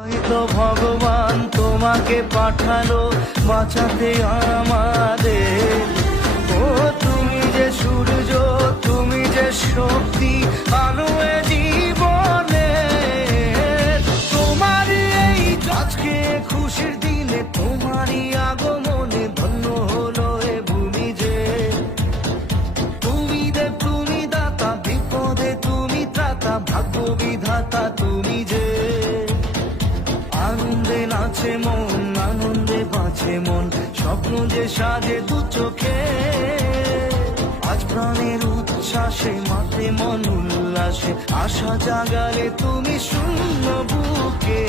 হয়তো ভগবান তোমাকে পাঠালো বাঁচাতে আমাদের। ও তুমি যে সূর্য, তুমি যে শক্তি, আলো এ জীবনে। তোমারই এই আজকে খুশির দিনে, তোমারই আগমনে ধন্য হলো এ ভূমি যে। তুমি দেব, তুমি দাতা, বিপদে তুমি ত্রাতা, ভাগ্য বিধাতা তুমি যে। আনন্দে নাচে মন, আনন্দে বাঁচে মন, স্বপ্ন যে সাজে দু চোখে। আজ প্রাণের উচ্ছ্বাসে মাতে মন উল্লাসে, আশা জাগালে তুমি শূন্য বুকে।